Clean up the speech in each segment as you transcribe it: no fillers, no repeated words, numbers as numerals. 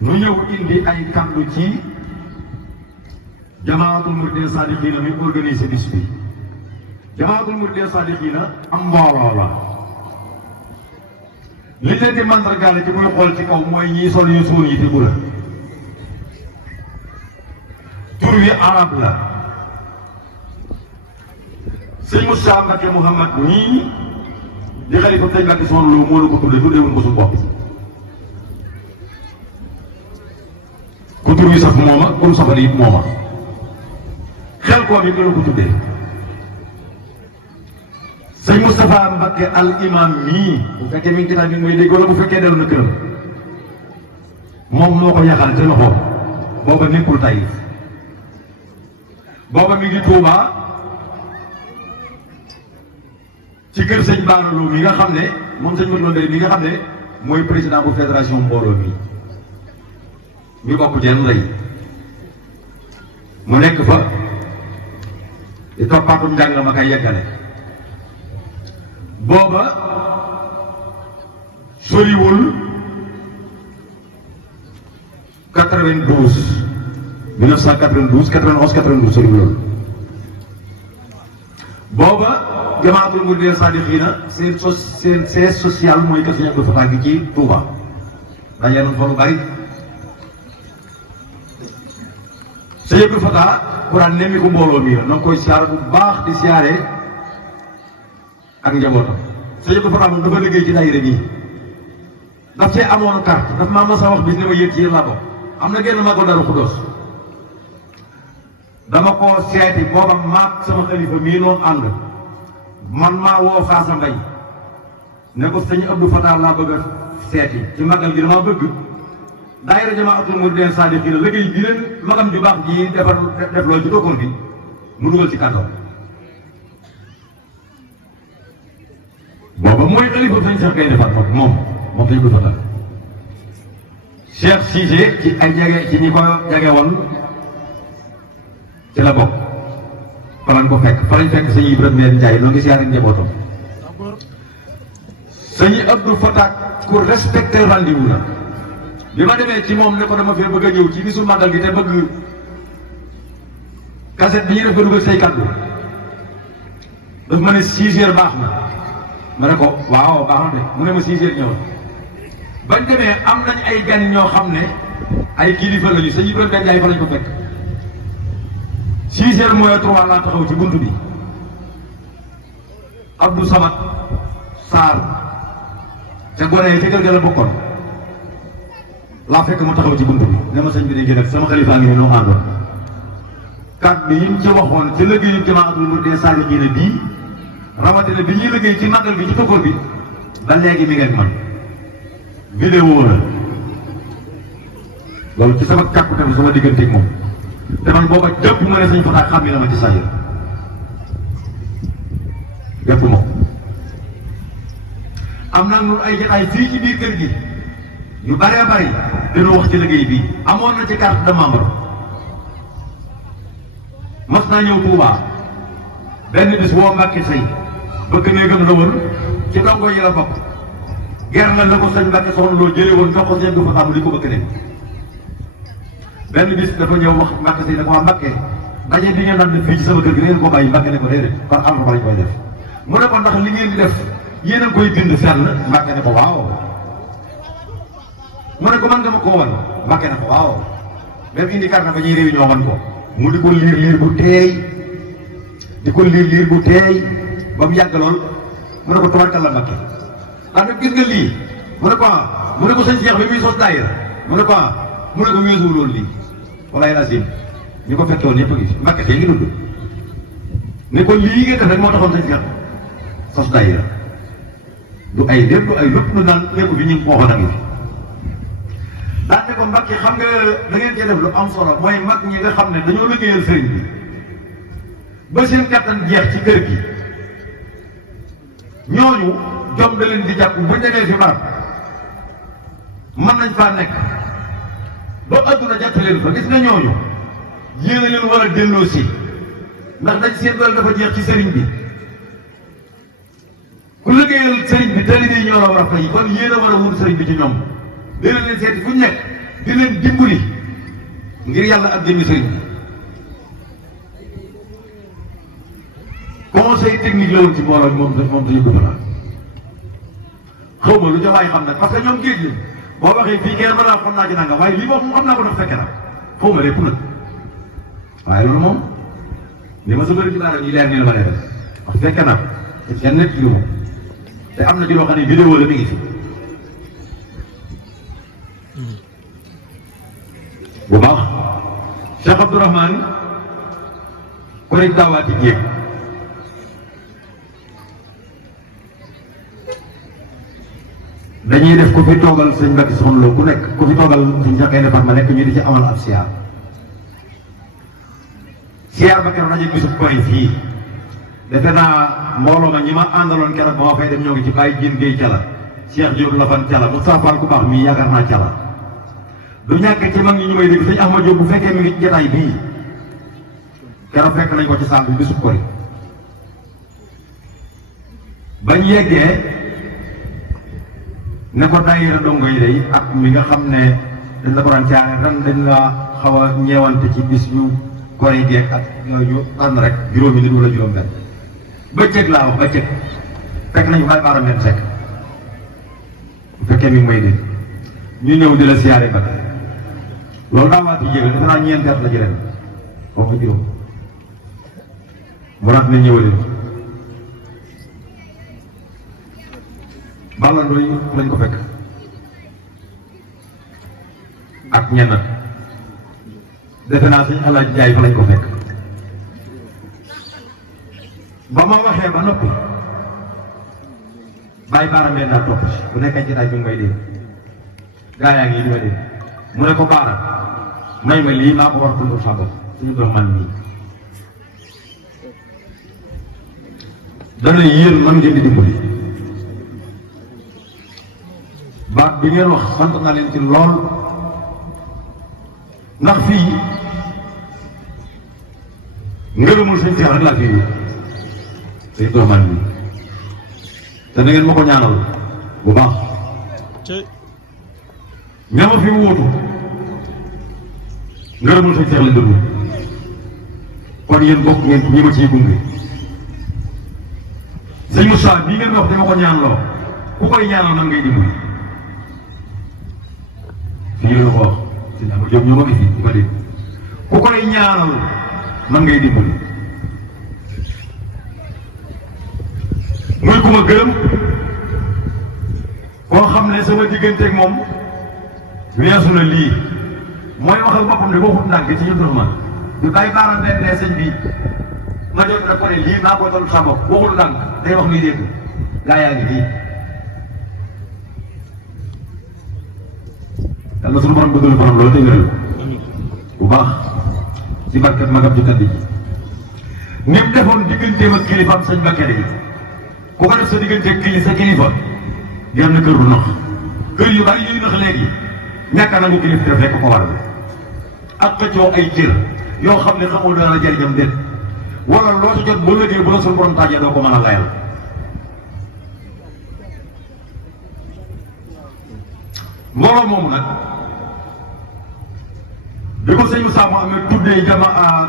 nu ñëw indi ay kàddu ci jamaatul muridin sadiqina mi organisé bis bi. jamaatul muridin sadiqina am mbooloo la li leen di mandargaale ci muy xool ci kaw mooy ñii sol yu suun yi te bu la tur wi arab la sëñ Moussa Mbacke Mouhamad ñii di xalifa sëñ Mbacke Soxna Lo moo la ko tudde tuddewuñ ko su bopp ku tur wi saf mooma comme safari it mooma xel koo bi nga la ko tuddee sëñ Moustapha Mbacke al imam mii bu fekkee mi ngi ci muy dégg wala bu fekkee dellu na këram moom moo ko yaxal ci loxoom booba nekkul Taïf booba mi ngi Touba ci kër sëñ Bara Lo mi nga xam ne moom sëñ Modou Lo mi nga xam ne mooy président bu fédération mbooloo mi ñu bokk jenn lay mu nekk fa di toppaatum njàng ma kay yeggale booba soriwul 92 1992 91 92 soriwul loolu booba jamaatul muridin sadiqina seen siège social mooy kër Sëñ Abdou Fatah gi ci Touba dajee nañ fa lu bari Sëñ Abdou Fatah Quran nemmi ko mbooloo mi la na nga koy siyaare bu baax di siyaare ak njabootam Sëñ Abdou Fatah moom dafa liggéey ci daayira bi daf cee amoon carte daf maa mos a wax bis ne ma yéeg ci yéen laa bokk am na genn mago Daaru Xudoos dama ko seeti booba maag sama xalifa mii noonu ànd man maa woo Faasa Mbay ne ko Sëñ Abdou Fatah laa bëgg a seeti ci magal gi dama bëgg daayira jamaatul muridin sadiqina liggéey bi leen magam ju baax ji def loolu ci dokkoon bi mu dugal ci kàddoom booba mooy xalifa sëñ Cheikh Gaynde Fatma moom Sëñ Abdou Fatah Cheikh Cissé ci ay jege ci ñi ko jege woon ci la bokk fa lañ ko fekk fa lañ fekk sëñ Ibrahima Ndiaye noo ngi siyaare njabootam sëñ Abdou Fatah ku respecté rendez-vous la bi ma demee ci moom ne ko dama fee bëgg a ñëw ci bisu màggal gi te bëgg cassette bi ñuy def ko dugal say kàddu daf ma ne 6 heures baax na ma ne ko waaw baax na de mu ne ma 6 heures ñëw bañ demee am nañ ay gan ñoo xam ne ay kilifa lañu sëñ Ibrahima Ndiaye fa lañ ko fekk 6 heures mooy 3 laa taxaw ci bunt bi Abdou Samad Sarr te gone yi ca kër ga la bokkoon laa fekk mu taxaw ci bunt bi ne ma sëñ bi day gën sama xalifa ngi ni noo àndoon kat bi yi mu ci waxoon ci liggéeyu jamaatul muridin sadiqina bii rawatina bi ñuy liggéey ci màggal bi ci tokkoor bi ba léegi mi ngeen man vidéo la loolu ci sama kàkku tamit sama digganteeg moom te man booba jëpp ma ne Sëñ Fatah xam na ma ci sayir jëpp moom am naa noonu ay jotaay fii ci biir kër gi yu bëree bëri dina wax ci liggéey bi amoon na ci carte de membre mas naa ñëw Touba benn bis woo Mbacke Seye bëgg néegam la woon ci dongo yi la bokk ger na la ko sëñ Mbacke Soxna Lo jëlee woon jox ko Sëñ Abdou Fatah mu li ko bëgg ne benn bis dafa ñëw wax Mbacke Seye ne ko waa Mbacke daje bi ngeen daan def fii ci sama kër gi ngeen ko bàyyi Mbacke ne ko déedéet par am lañ koy def mu ne ko ndax li ngeen di def yéen a ngi koy bind fenn Mbacke ne ko waaw mu ne ko man nga ma koo wan Mbacke ne ko waaw même indi carte ba ñuy réunion wan ko mu di ko liir bu teey di ko liir bu teey ba mu yàgg lool mu ne ko tabarkalla Mbacke ndax nag gis nga lii mu ne ko mu ne ko sëñ Cheikh bi muy sos daayira mu ne ko mu ne ko weesuwul loolu lii walaay asim ñu ko fekkoon ñëpp a gis Mbacke xëy ngi dund ne ko lii ngeen def rek moo taxoon sëñ Cheikh sos daayira du ay lépp du ay lépp lu naan lépp bi ñu ngi ko waxoon ak yi daante ko Mbacke xam nga da ngeen cee def lu am solo mooy mag ñi nga xam ne dañoo liggéeyal sëriñ bi ba seen kattan jeex ci kër gi ñooñu jom da leen di jàpp bu demee fi barab mën nañ faa nekk ba adduna jàpp leen fa gis nga ñooñu yéen a leen war a delloo si ndax dañ seen doole dafa jeex ci sëriñ bi ku liggéeyal sëriñ bi taalibe yi ñoo la war a fay kon yéen a war a wut sëriñ bi ci ñoom dina leen seeti fu ñu nekk di leen dimbali ngir yàlla ak jëmmi sëriñ bi. conseil technique la woon ci mbooloo moom dañu ko defal xaw ma lu ca waay xam nag parce que ñoom géej gi boo waxee fii kenn mën naa xam naa ci nangam waaye lii moom xam naa ko dafa fekke nag xaw ma lépp nag waaye loolu moom li ma sa bëri ci daara ñi leer nii la ma lay def wax fekke nag te kenn nekk ci lu moom te am na ci loo xam ne vidéo la mi ngi fi bu baax Cheikh Abdourahmane ko rek daawaati jéeg dañuy def ku fi toogal sëñ Mbacke Soxna Lo ku nekk ku fi toogal sëñ Jaxee defar ma nekk ñu di ci amal ab siyaar ba keroog daje bisub koy fii defe naa mbooloo ma ñi ma àndaloon keroog ba ma fay dem ñoo ngi ci bàyyi jén géey cala Cheikh Diop la fan cala Moustapha Fall ku baax mii yaakaar naa cala du ñàkk ci mag ñi ñu may dégg sëñ Ahmad Diop bu fekkee mi ngi ci jotaay bii keroog fekk nañ ko ci saal bi bisub koy bañ yeggee ne ko daayira dongo yi day ak mi nga xam ne dañ la ko daan caare ren dañ la xaw a ñeewante ci bis yu kori geeg ak yooyu tànn rek juróomi nit wala juróom benn bëccëg laa wax bëccëg fekk nañu bàyyi baaram leen sekk bu fekkee mi ngi may dégg ñu ñëw di la siyaare ba loolu daa waati jégal dafa naa ñeenti at la ci ren foofu juróom mu naat na ñëwaleen Balla Ndoye lañ ko fekk ak ñenn defe naa suñu Alaaji Jaay fa lañ ko fekk ba ma waxee ba noppi bàyyi baara mbeen naa topp bu nekkee ci daaj bi ngay dégg gaa yaa ngi di ma dégg mu ne ko baara may ma lii maa ko war tundur sa bopp suñu doom man nii dana yéen man ngeen di dimbali baat bi ngeen wax sant naa leen ci lool ndax fii ngërëmul sëñ Seex rek laa fii wut sëñ doomaan bi te na ngeen ma ko ñaanal bu baax ña ma fi wóotu ngërëmul sëñ Seex lañ doon wut kon yéen bokk ngeen ñi ma ciy gunge sëñ Moussa bii ngeen wax dama ko ñaanaloo ku koy ñaanal nan ngay dimbali fii la ko wax si ñaama jóg ñu ma ngi fi di ma dégg ku koy ñaanal man ngay dimbali muy ku ma gërëm koo xam ne sama digganteeg moom weesu na lii mooy waxal boppam ne waxut ndànk ci ñu dox man du bàyyi baaram leen ne sëñ bi ma jot rek ko ne lii naa ko doon sa bopp waxul ndànk day wax nii dégg gaa yaa ngi fii yàlla suñu borom bëggal borom loolu te wéral bu baax ci barkat magam ju tedd ji ni mu defoon digganteem ak kilifaam sëñ Bakkere yi ku ko def sa diggante sa kilifa di am na kër du nax kër yu bari yooyu nax léegi ñàkk a nangu kilifa def rek ko waral ak xëccoo ay cër yoo xam ne xamul dana la jariñam déet wala loo ci jot boo lëggee bu la suñu borom taajee doo ko mën a layal mbooloo moomu nag bi ko sëñ Moussa moo amee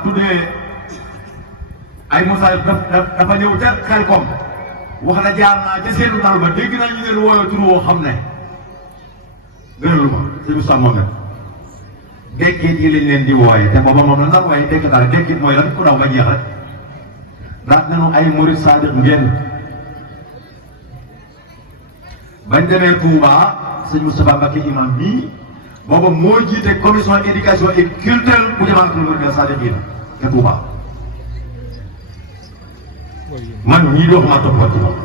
tuddee ay Moussa dafa ñëw ca xel kom wax na jaar naa ca seenu dal ba dégg naa ñu leen wooyoo tur woo xam ne gënalu ma sëñ Moussa moo mel dekkit yi lañ leen di wooye te booba moom la ndax waaye dekk daal dekkit mooy lan ku daw ba jeex rek daat nañu ay murid sadiq ngeen bañ demee Touba sëñ Moustapha Mbacké imam bii booba moo jiite commission éducation et culture bu jamaatul murid sadiqin te Touba man ñii doo xamaa toppoon ci moom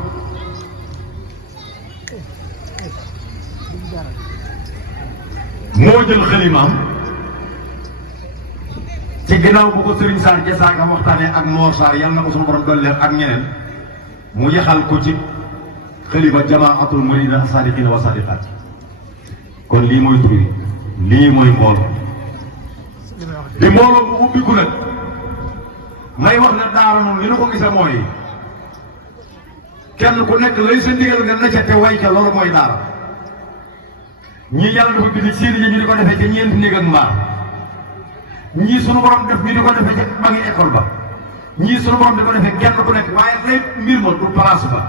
moo jël xalimaam ci ginnaaw bu ko Serigne Sarr ca Saaka waxtaanee ak Mor Sarr yàlla na ko suñu borom doon leer ak ñeneen mu yaxal ko ci xalifa jamaatul muridina sadiqina wa sadiqat kon lii mooy tur yi lii mooy mbooloo di mbooloo mu ubbiku nag may wax ne daara moom li na ko gisee mooy kenn ku nekk lay sa ndigal nga na ca te way ca loolu mooy daara ñii yàlla dafa bind seeni ñu di ko defee ca ñeenti néeg ak mbaar ñii sunu borom def ñu di ko defee ca magi école ba ñii sunu borom di ko defee kenn ku nekk waaye lay mbir ma du place ba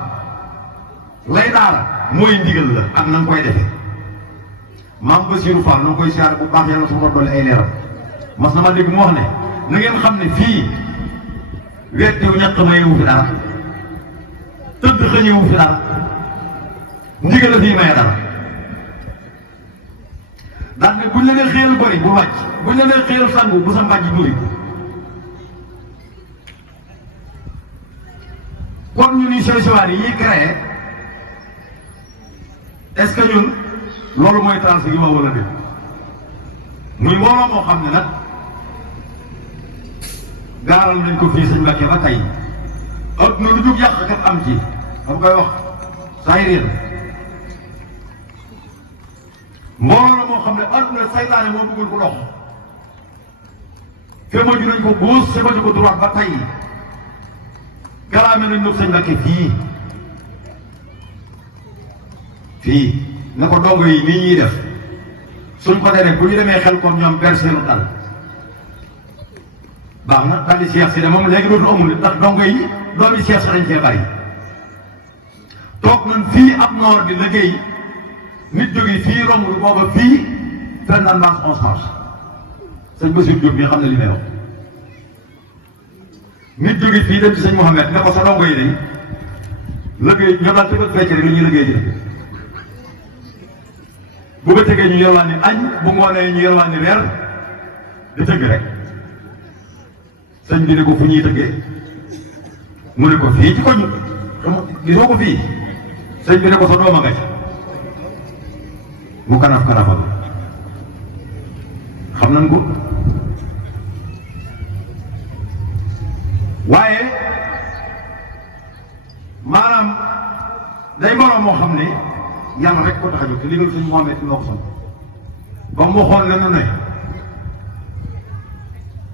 lay daara mooy ndigal la ak na nga koy defee maam Bassirou Fall na nga koy siyaare bu baax yàlla sunu borom doole ay leeram mas na ma dégg mu wax ne na ngeen xam ne fii wettiw ñett mayewu fi dara tëdd xëñewu fi dara ndigal la fii maye dara ndax ne buñ la nee xéel bëri bu wàcc buñ la nee xéel sangu bu sa mbàjj bëri kon ñu ni solution yi créé est-ce que ñun loolu mooy transhumance wala déet muy mbooloo moo xam ne nag gaaral nañ ko fii sëñ Mbàkke ba tey adduna lu jug yàq kat am ci dama koy wax saa yéen mbooloo la moo xam ne adduna saytaane moo bëggul ko dox fémaju nañ ko gauche fémaju ko droite ba tey garaame nañ ñëw sëñ Mbàkke fii na ko dongo yi nii ñuy def suñ ko dee bu ñu demee xel kon ñoom berseelu dal baax na daal di Cheikh si de moom léegi dootu amul ndax dongo yi doomi Cheikh si dañ cee bari toog nañ fii ab noor bi liggéey nit jóge fii romb booba fii fen naan maas 11 mars sëñ Bassirou Diop bi xam ne li may wax nit jóge fii dem ci sëñ Mouhamed ne ko sa dongo yi dañ liggéey ñoo daal tëbët fecc rek li ñuy liggéey ji bu ba tegee ñu yelwaani añ bu ngoonee ñu yelwaani reer di tëgg rek sëñ bi ne ko fu ñuy tëggee mu ne ko fii ci koñ gisoo ko fii sëñ bi ne ko sa dooma nga ci mu kanaf-kanafal xam nañ ko waaye maanaam day moroom moo xam ne yàlla rek ko tax a jóg te liggéey sëñ Mohamed moo ko son ba mu waxoon la ne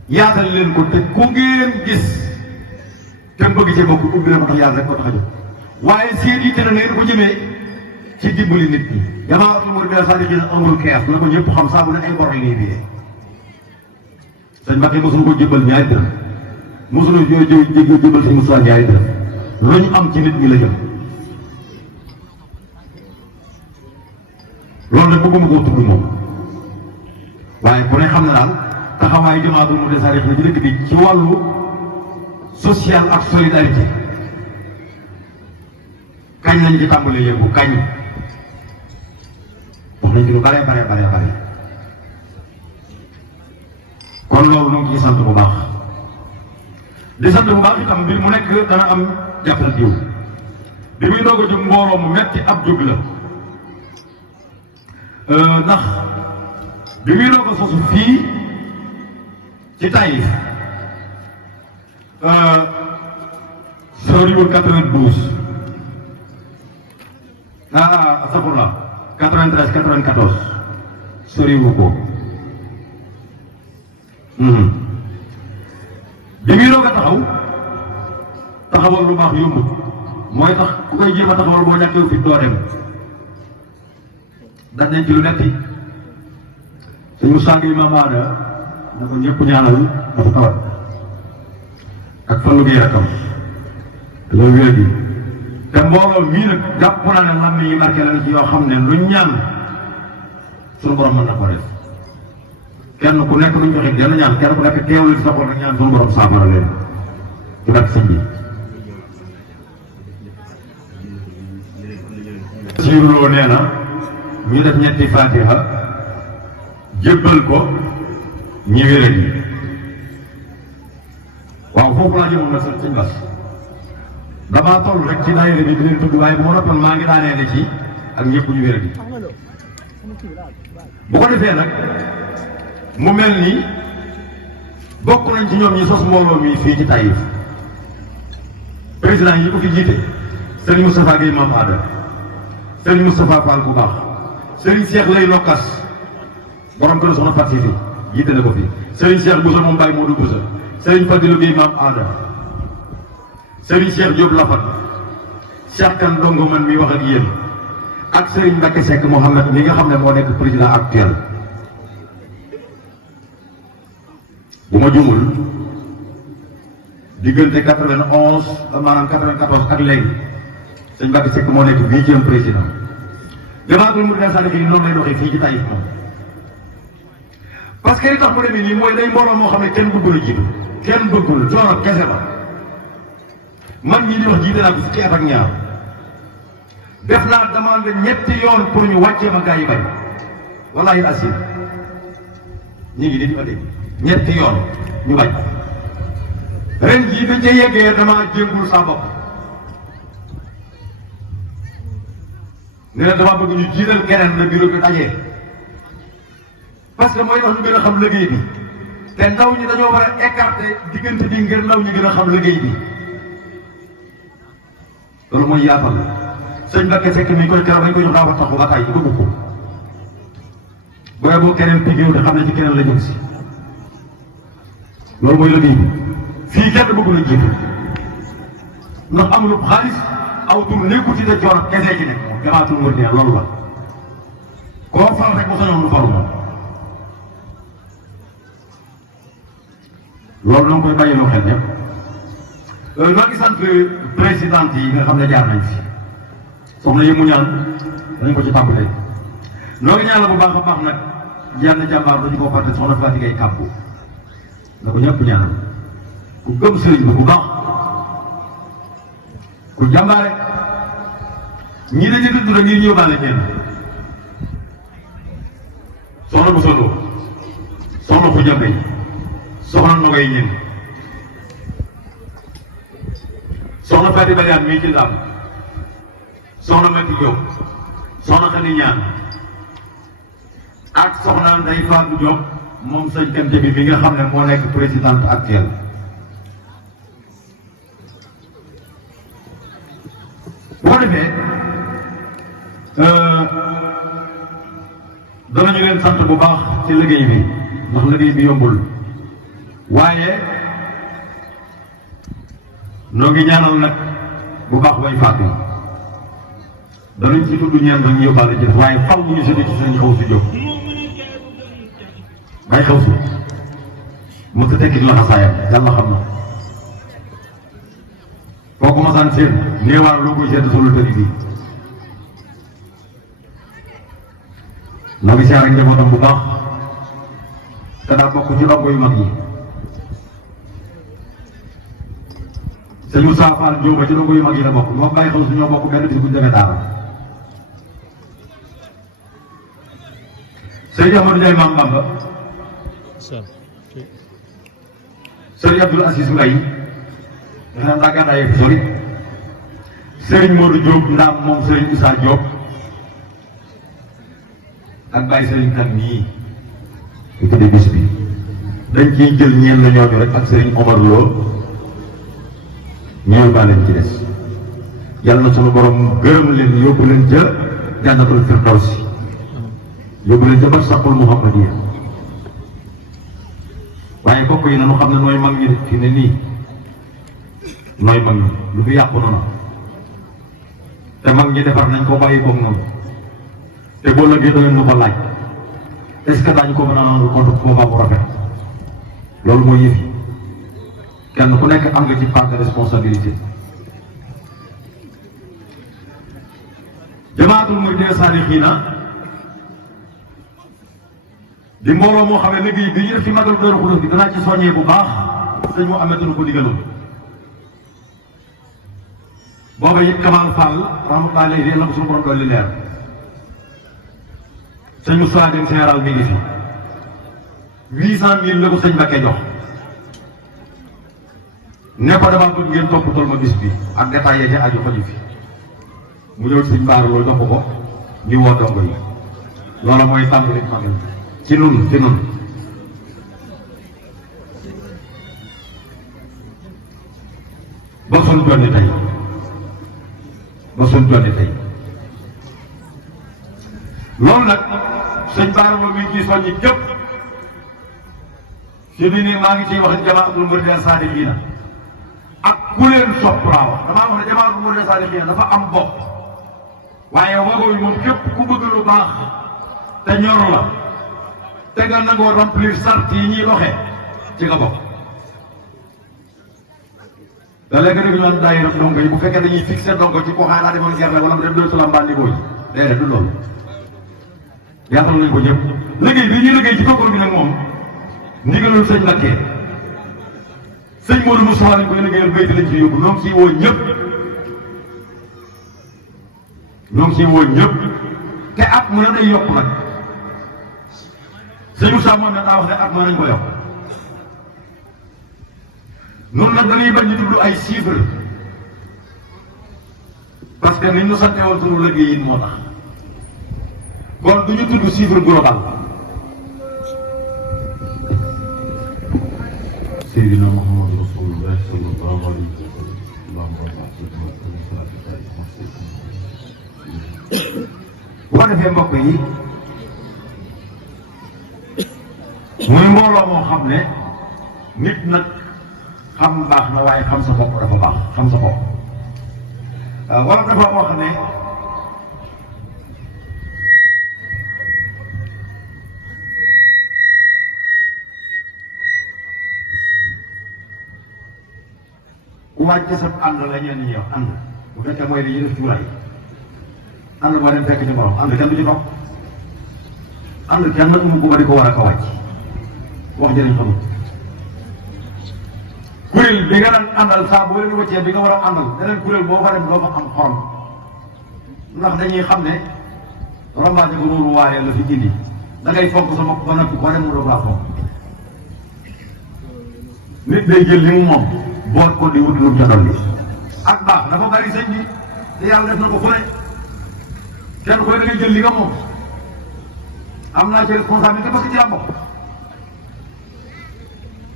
yaatal leen ko te ku ngeen gis te bëgg ci bokk ubbi la ko tax yàlla rek ko tax a jóg waaye seen yitte na ngeen ko jëmee ci dimbali nit ñi damaa wax numéro bi la sànni na amul kees na ko ñëpp xam saa bu ne ay bor yi nii bii sëñ Mbacke mosuñu ko jëbal ñaari dërëm mosuñu jëbal sëñ Moussa ñaari dërëm lu ñu am ci nit ñi la jëm loolu nag bëgguma koo tudd moom waaye ku ne xam na daal taxawaayu Jamaatul Mutasarrifina ci dëkk bi ci wàllu social ak solidarité kañ lañ ci tàmbalee yëngu kañ wax nañ ci lu bare kon loolu ñu ngi ciy sant bu baax di sant bu baax itam mbir mu nekk dana am jàppal diw bi muy doog a jóg mbooloo mu metti ab jóg la ndax bi muy doog a sosu fii ci Taïf soriwul 92 safurla 93 94 soriwul ko bi muy doog a taxawal lu baax yombut mooy tax ku koy jéem a taxawal boo ñàkkee fi doo dem daj nañ ci lu metti suñu sàng yi maam aada na ko ñëpp ñaanal dafa tawat ak fallu gi rakkam loolu wér gi te mbooloo mii nag jàpp naa ne lam yi marqué la ci yoo xam ne luñ ñaan suñu borom mën na ko def kenn ku nekk luñ joxe genn ñaan kenn ku nekk teewlu ci sa xol rek ñaan suñu borom saafara leen ci dak sëñ bi siiruloo nee na ñu def ñetti fatiha jébbal ko ñi wéré yi waaw foofu laa jëmoon na sëñ Bass damaa toll rek ci daayira bi di leen tudd waaye bu ma noppoon maa ngi daanee ne ci ak ñëpp ñu wéré yi bu ko defee nag mu mel ni bokk nañ ci ñoom ñi sos mbooloo mi fii ci Taïf président yi ko fi jiite Serigne Moustapha Gueye Mame Ada Serigne Moustapha Fall bu baax Serigne Cheikh Lay Lokkas borom kër soxna Fatou Sisi jiite na ko fi Serigne Cheikh Boussa moom Baye Modou Boussa Serigne Fadilou Gueye Mame Ada Serigne Cheikh Diop Lafat Cheikh Kane Dongo man mi wax ak yéen ak Serigne Mbacké Seck Mouhamed mi nga xam ne moo nekk président actuel bu ma jumul diggante 91 maanaam 94 ak léegi Serigne Mbacké Seck moo nekk 8e président Jamahirul Muridina Salihin noonu lay doxee fii ci Taïf moom parce que li tax mu demee nii mooy day mbooloo moo xam ne kenn bëggul a jiitu kenn bëggul coono kese ba man ñii di wax jiite naa ko fukki at ak ñaar def naa demande ñetti yoon pour ñu wàccee ma gaa yi bañ wallaahi asim ñu ngi di ma dégg ñetti yoon ñu bañ ren jii dañ ca yeggee damaa jéngul sa bopp ne na dama bëgg ñu jiital keneen na bureau bi dajee parce que mooy tax ñu gën a xam liggéey bi te ndaw ñi dañoo war a écarter diggante bi ngir ndaw ñi gën a xam liggéey bi loolu mooy yaatal sëñ Mbacké Seck mi koy keroog bañ koy jox daa fa taxu ba tey bëgg ko booy boo keneen pigiw te xam ne ci keneen la jëm si loolu mooy liggéey bi fii kenn bëggu la jiitu ndax amul xaalis aw tur nekkul ci te coono kese ci nekk moom Jamahirul Muridina loolu la koo fal rek bu sañoon lu faru moom loolu da nga koy bàyyiloo xel ñëpp maa ngi sant présidente yi nga xam ne jaar nañ fi soxna yi mu ñaan dañ ko ci tàmbalee noo ngi ñaanal bu baax a baax nag jaar na jàmbaar dañu ko fàtte soxna Fatou Gueye Kàbbu na ko ñëpp ñaanal ku gëm sëriñ bi ku baax ku jàmbaare ñii dañuy tudd rek ngir ñu yóbbaale kenn soxna bu solo soxna fu jëmbe soxna Nogay ñen soxna Fatou Badiane mii ci Ndam soxna Mati Diop soxna Xani Ñaan ak soxna Ndeye Fatou Diop moom sëñ Kante bi mi nga xam ne moo nekk présidente actuelle boo defee danañu leen sant bu baax ci liggéey bi ndax liggéey bi yombul waaye noo ngi ñaanal nag bu baax way faatu danañ ci tudd ñeen rek ñu yóbbaale ci def waaye faw ñu sëdd ci sëñ xaw si jóg bay xaw si mu ta tekkit la xasaayam yàlla xam na foo ko masaan seen néewaar loo koy sedd solo tëri bi noo ngi siyaare njabootam bu baax te daa bokk ci ndongo yu mag yi sëñ Moussa Fall Diop ci ndongo yu mag yi la bokk moom bàyyi xel su ñoo bokk benn bis bu ñu demee daara sëñ Amadou Ndiaye Maam Bamba sëñ Abdoul Aziz Mbaye nga xam daa gàddaay fi sori sëriñ Modou Diop ndaam moom sëriñ Issa Diop ak Baye sëriñ kan nii ñu tuddee bis bi dañ ciy jël ñeen la ñooñu rek ak sëriñ Omar Lo ñëw baa leen ci des yàlla na sunu borom gërëm leen yóbbu leen ca jannatul firdawsi yóbbu leen ca barsaqul muhammadiya waaye bokk yi nanu xam ne nooy mag ñi de fi ne nii nooy mag ñi lu fi yàqu noonu te mag ñi defar nañ ko bàyyi koog noonu te boo lëggee da ngeen nu ko laaj est ce que daañu ko mën a rendre compte boobaa bu rafet loolu mooy yëf yi kenn ku nekk am nga ci part de responsabilité Jamahirul Muridina Salihin di mbooloo moo xam ne liggéey bi ñu def ci magal Daaru Xudoos bi danaa ci soññee bu baax sëñ mu ametunu ko digaloon booba it Kamal Fall rahmatullahi alayhi yàlla ko suñu borom dolli leer sëñ Moussa Dem général mi ngi fi 800 000 la ko sëñ Mbacké jox ne ko dama bëgg ngeen toppatoo ma bis bi ak détails yi ca aju xaju fi mu ñëw sëñ Baara loolu jox ko ñu woo dongo yi loolu mooy tàmbali magal ci nun ba suñ jonni tey loolu nag sëñ Baara moom mi ngi ciy soññi jëpp fi mu ne maa ngi ciy wax Jamahirul Muridina Salihin ak ku leen sopp laa wax damaa wax ne Jamahirul Muridina Salihin dafa am bopp waaye wago yi moom képp ku bëgg lu baax te ñor la te nga nangoo remplir sart yi ñuy doxee ci nga bokk. da léegi rek ñu naan daayira dongo yi bu fekkee dañuy fixé dongo ci ko xanaa demoon gerte wala mu dem doon sula mbaa ndigoo yi déedéet du loolu yaatal nañ ko ñëpp. liggéey bi ñuy liggéey ci concours bi nag moom ndigalul sëñ Mbacké sëñ Modou Moussa lañ koy liggéeyal béyti lañ ci yóbbu ñoo ngi ciy woo ñëpp ñoo ngi ciy woo ñëpp te at mu ne day yokk nag sëñ Moussa moom daa wax ne at ma nañ ko yokk noonu nag dañuy bañ ñu tudd ay chiffres parce que ni ñu sante woon sunu liggéey yi moo tax kon du ñu tudd chiffre global. Seydina Muhammad Rasulullah sallallahu alayhi wa sallam. bu ko defee mbokk yi muy mbooloo moo xam ne nit nag xam baax na waaye xam sa bopp dafa baax xam sa bopp wala dafa wax ne ku wàcc sa ànd la ñenn ñi wax ànd bu fekkee mooy li ñuy def cuuraay ànd boo dem fekk ci borom ànd kenn du ci toog ànd kenn nag mu ko ba di ko war a ko wàcc wax jëriñ xamul kuréel bi nga daan àndal saa boo leen wàccee bi nga war a àndal beneen kuréel boo fa dem doo fa am xorom ndax dañuy xam ne rombaate ko ruuru waaye la fi indi da ngay fonk sa bopp ba noppi boo dem mu doog laa fonk nit day jël li mu moom boot ko di wut lu mu ca dolli ak baax dafa bari sëñ bi te yàlla def na ko fu ne kenn koy da ngay jël li nga moom am naa ci responsabilité parce que ci la bokk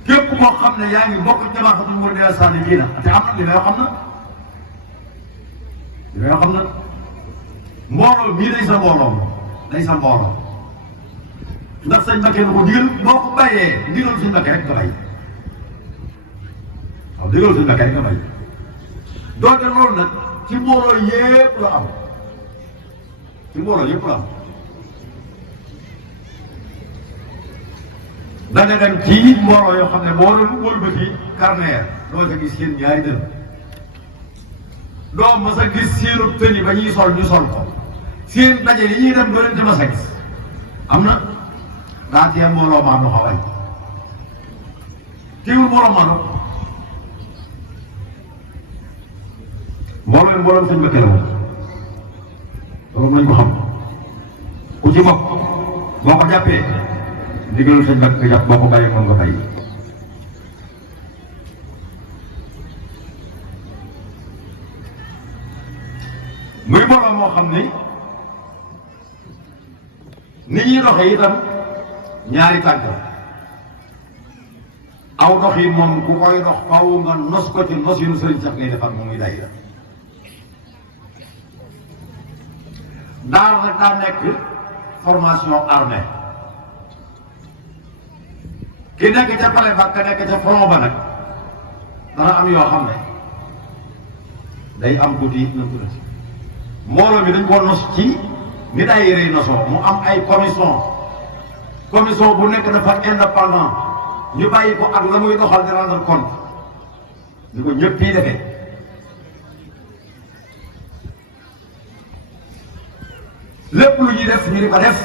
képp koo xam ne yaa ngi bokk jamaaxatu muridiyya saadiqiina te am na li nga xam na li nga xam na mbooloo mii day sa mbooloo day sa mbooloo ndax sëñ Mbacké na ko digal boo ko bàyyee ndigal sëñ Mbacké rek nga bàyyi waaw digal sëñ Mbacké rek nga bàyyi doonte loolu nag ci mbooloo yépp la am ci mbooloo yépp la am da nga dem ci mbooloo yoo xam ne boo doon wëlbati carnet doo sa gis seen ñaari dërëm doo mas a gis seenu tëni ba ñuy sol ñu sol ko seen daje yi ñuy dem doo leen ci mas a gis am na daa tee mbooloo maa doxa way teewul mbooloo maa dox mbooloo yi mbooloo sëñ Mbacké la moom loolu nañ ko xam ku ci bokk boo ko jàppee ndigalu sëñ Mbacké nga jàpp boo ko bàyyee moom nga bàyyi muy mbooloo moo xam ni ni ñuy doxee itam ñaari tànk aw dox yi moom ku koy dox faw nga nos ko ci nos yu nu sëriñ sax ngay defar moom muy day la daal nag daa nekk formation armée ki nekk ca palais ba ka nekk ca front ba nag dana am yoo xam ne day am tuuti lëkkaloo mbooloo mi dañ koo nos ci ni day yére nosoo mu am ay commission bu nekk dafa indépendant ñu bàyyi ko ak la muy doxal di rendre compte ni ko ñëpp yi defee lépp lu ñuy def ñu di ko def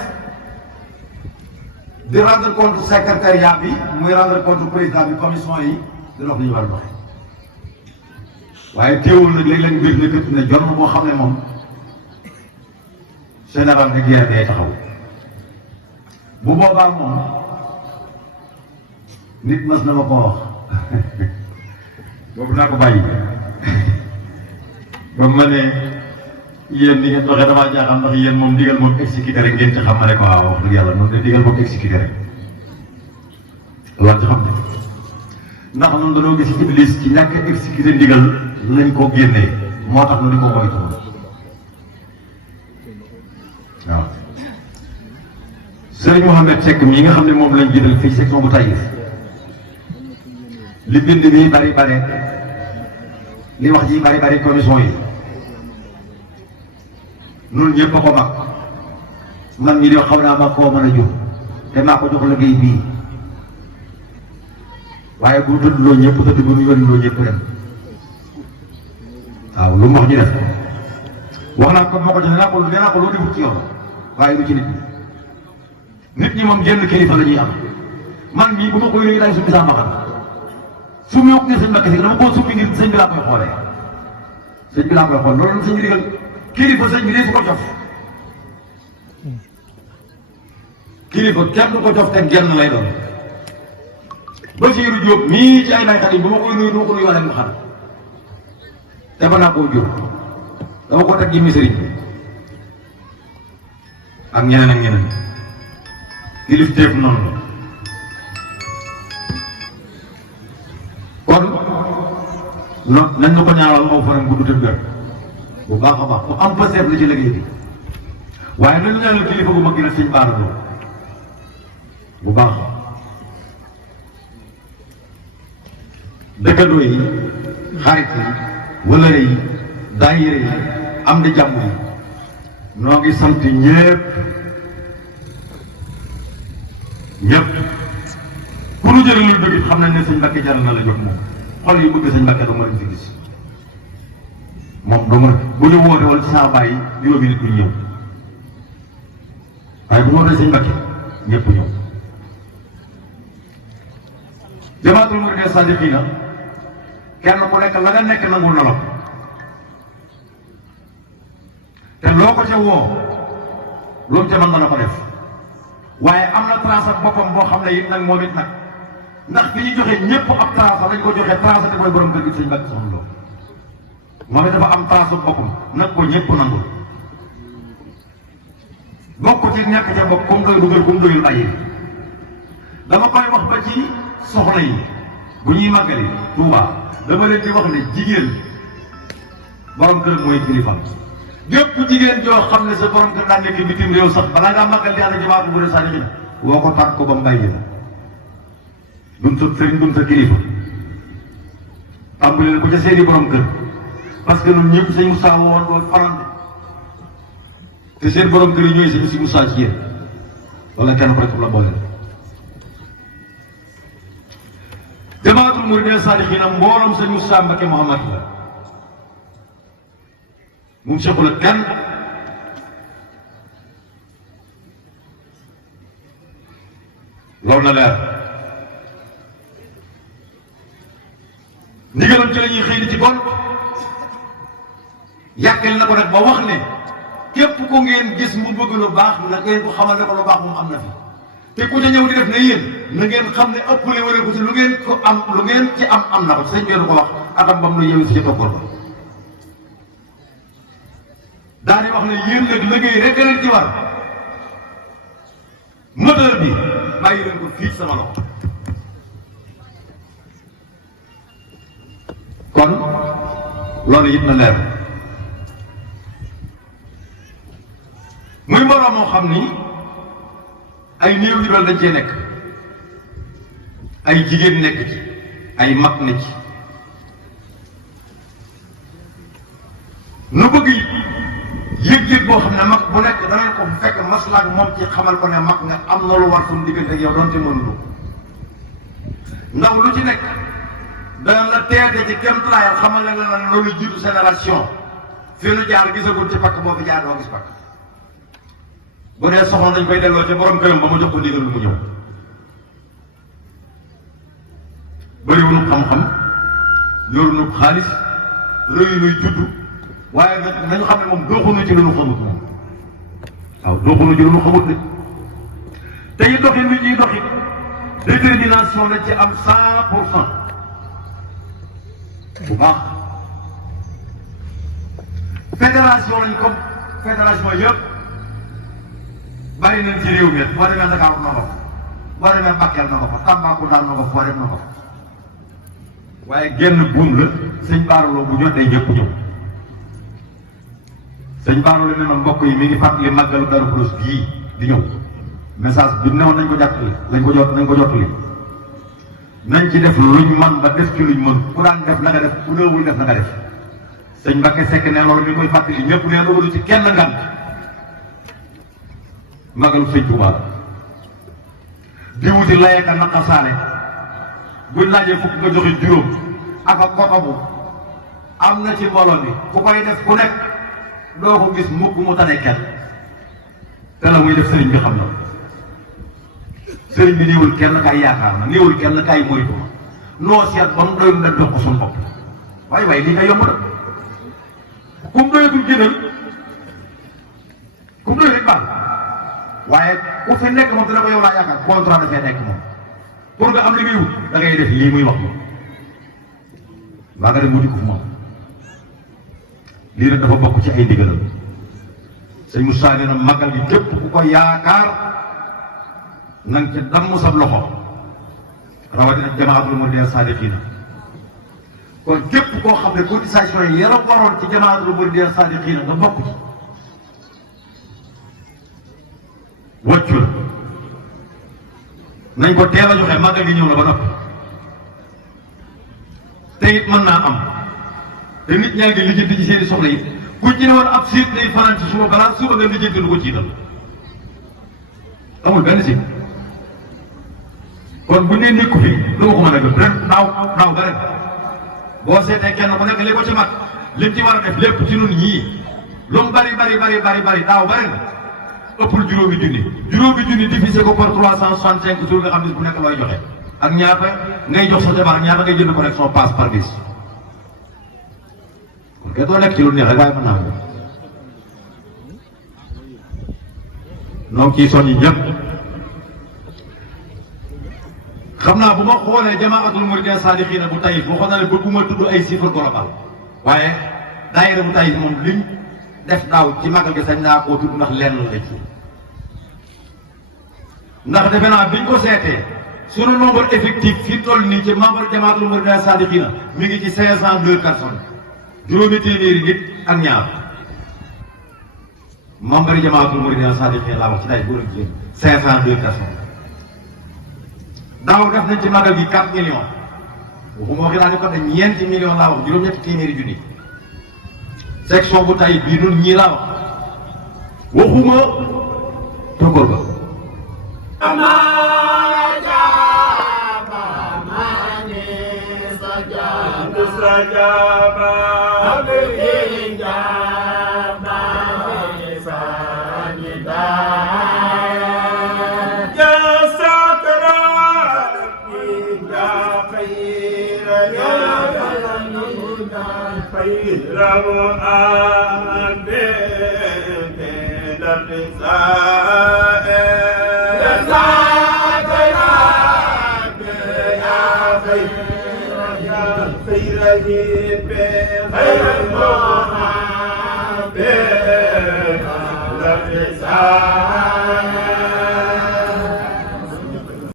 di rendre compte secrétariat bi muy rendre compte président bi commission yi di dox li ñu war a doxee waaye teewul nag léeg-léeg mbir ne këtt ne jonn boo xam ne moom général de guerre day taxaw bu boobaa moom nit mas na ma ko wax boobu naa ko bàyyi ba ma ne yéen ni ngeen doxee damaa jaaxal ndax yéen moom digal moom exécuté rek ngeen ci xam ma ne ko waaw wax dëgg yàlla noonu de digal moom exécuté rek loolu ci xam ne ndax noonu dañoo gis iblis ci ñàkk exécuté ndigal lañ ko génnee moo tax nu di ko moytu waaw Serigne Mohamed Seck mii nga xam ne moom lañ jiital fii section bu Taïf li bind bi bari bari li wax ji bari bari commission yi nun ñëpp ko mag man ñi di xaw naa ma koo mën a jur te maa ko jox liggéey bii waaye bu tëdd loo ñëpp tëdd bu ñu yónni loo ñëpp dem waaw lu mu wax ñu def wax naa ko moo ko jox nee naa ko loo defut ci yoon waaye du ci nit ñi moom génn kilifa la ñuy am man mii bu ma koy nuyu daay summi saa mbaxal summi wut ngir sëñ Mbàkke si dama koo summi ngir sëñ bi laa koy xoolee sëñ bi laa koy xool loolu sëñ bi digal kilifa sëñ bi dee su ko jof kilifa kenn du ko jof te genn lay doon Basiiru Jóob mii ci ay baykat yi bu ma koy nuyu du ma ko nuyu wala nga xam te ba naa koo jur dama ko teg jëmmi sëriñ bi ak ñeneen ak ñeneen kilifteef noonu la kon nañ ñu ko ñaanal moo faram gudd te wér bu baax a baax bu am pëseef la ci liggéey bi waaye nañu ñaanal kilifa bu mag gi nag sëñ Baara Lo bu baax dëkkandoo yi xarit yi wëlëre yi daayira yi am di jàmm yi noo ngi sant ñëpp ku nu jëlee lu dëgg xam nañ ne sëñ Mbàkke jaral na la jot moom xol yi bëgg sëñ Mbàkke doo ma leen fi gis moom doo ma bu ñu woote wala ci saa bàyyi juróomi nit ñu ñëw waaye bu ñu wootee sëñ Mbàkke ñëpp ñëw jamaatul muridina saadiqiina kenn ku nekk la nga nekk nangul na la te loo ko ca woo lu mu ca mën na ko def waaye am na trace ak boppam boo xam ne it nag moom it nag ndax fi ñu joxe ñëpp ab trace dañ ko joxe trace te mooy borom kër gi sëñ Mbàkke Soxna Lo moom it dafa am trace ak boppam nag ko ñëpp nangul bokk ci ñàkk ca bopp comme doy dugal comme doyul bàyyi dama koy wax ba ci soxna yi bu ñuy màggali Tuuba dama leen di wax ne jigéen borom kër mooy kilifa gépp jigéen joo xam ne sa borom kër daan nekk bitim réew sax balaa ngaa màggal di ànd jamaatu bu dee saadiqiina woo ko tàgg ko ba mu bàyyi la dun sa sëriñ dun sa kilifa tàmbali leen ko ca seeni borom kër parce que ñun ñëpp sëñ Moussa woon doon faral te seen borom kër yi ñooy sëñ si Moussa ci yéen wala kenn ko rek la boole jamaatul muridina saadiqiina mbooloom sëñ Moussa Mbacke Mouhamad la moom sequl ak kenn loolu na leer ndigalam ci la ñuy xëy di ci bon yàqal na ko nag ba wax ne képp ku ngeen gis mu bëgg lu baax na ngeen ko xamal ne ko lu baax moom am na fi te ku ca ñëw di def ne yéen na ngeen xam ne ëppale waree ko ci lu ngeen ko am lu ngeen ci am na ko sëñ bi ko wax atam bam na yow si ca tokkoor ba daa di wax ne yéen nag liggéey rek leen ci war moteur bi bàyyi leen ko fii sama loxo kon loolu it na leer muy moroom moo xam ni ay néew ñu doon dañ cee nekk ay jigéen nekk ci ay mag ne ci nu bëgg yëg-yëg boo xam ne mag bu nekk danañ ko fekk maslaak moom ci xamal ko ne mag nga am na lu war suñu diggante ak yow doonte mënulu ndaw lu ci nekk dana la teete ci kem tulaayal xamal ne la loolu jiitu génération fi nu jaar gisagul ci pakk boo fi jaar doo gis pakk bu dee soxla dañ koy delloo ci borom këram ba mu jox ko ndigal lu mu ñëw bëriwunu xam-xam yorunu xaalis rëyu nuy juddu waaye nag nañu xam ne moom dooxunu ci lu nu xamut moom waaw dooxunu ci lu nu xamut de te yi doxi nit ñuy doxi détermination lañ ci am 100% bu baax fédération lañ comme fédération yëpp bari nañ ci réew mi boo demee Dakar na ko fa boo demee Bakel na ko fa Tambacounda na ko fa boo dem na ko fa waaye genn buum la sëñ Bara Lo bu ñëw day ñëpp ñëw sëñ Bara Lo ne na mbokk yi mi ngi fàttali màggalu Darou Khoudoss bii di ñëw message bi newoon nañ ko jàttali nañ ko jottali nañ ci def luñ man ba def ci luñ mën ku daan def na nga def ku néewul def na nga def sëñ Mbacke Seck ne loolu mi ngi koy fàttali ñëpp nee loolu ci kenn ngant magalu sëñ Tuubaa di wuti layeka naqasaale buñ laajee fukk nga joxe juróom ak a kotobu am na ci mbooloo mi ku koy def ku nekk doo ko gis mukk mu tane kenn te la muy def sëriñ bi xam na sëriñ bi néewul kenn kay yaakaar na néewul kenn kay moytu ma noo seet ba mu doyul nag jox ko suñu bopp waaye waaye lii nga yomb na kum doyatul génnal kum doy rek baal waaye ku fi nekk moom dina ko yow laa yaakaar contrat dafay nekk moom pour nga am li muy wut da ngay def lii muy wax moom maa nga dem mu dikku fu moom lii nag dafa bokk ci ay ndigalam sëñ Moussa nee na magal gi képp ku ko yaakaar na nga ca damm sab loxo rawatina jamaatul muridina sadiqina kon képp koo xam ne cotisation yi yara waroon ci jamaatul muridina sadiqina nga bokk ci wàccu la nañ ko teel a joxe magal gi ñëw na ba noppi te it mën naa am te nit ñaa ngi lijjanti ci seeni soxla yi kuñ ci ne woon ab siit day fanaan ci suba balaa suba nga lijjanti lu ko ciital amul benn siit kon bu nee nekku fi lu ma ko mën a gëm ren daaw ba ren boo seetee kenn ku nekk li ko ci mat lim ci war a def lépp ci nun ñii lu mu bari daaw ba ren ëppul juróomi junni divisé ko par 365 jours nga xam ne bu nekk looy joxe ak ñaata ngay jox sa jabar ñaata ngay jënd connexion passe par bis kon kenn doo nekk ci lu neex rek waaye mën naa ko noonu ciy soññi ñëpp xam naa bu ma xoolee jamaatul muridina sadiqina bu Taïf waxoon na ne bëgguma tudd ay chiffres global waaye daayira bu Taïf moom liñ def daaw ci magal gi sañ naa koo tudd ndax lenn la ci ndax defe naa biñ ko seetee sunu nombre effectif fi toll nii ci membre jamaatul muridina sadiqina mi ngi ci 502 personnes juróomi téeméeri nit ak ñaar membre jamaatul muridina sadiqina laa wax ci Taïf góor ak jigéen 502 personnes daaw def nañ ci magal gi 4 millions waxuma waxi daal ko dañ ñeenti millions laa wax juróom-ñetti téeméeri junni section bu Taïf bii nun ñii laa wax waxuma tóngoor ba خير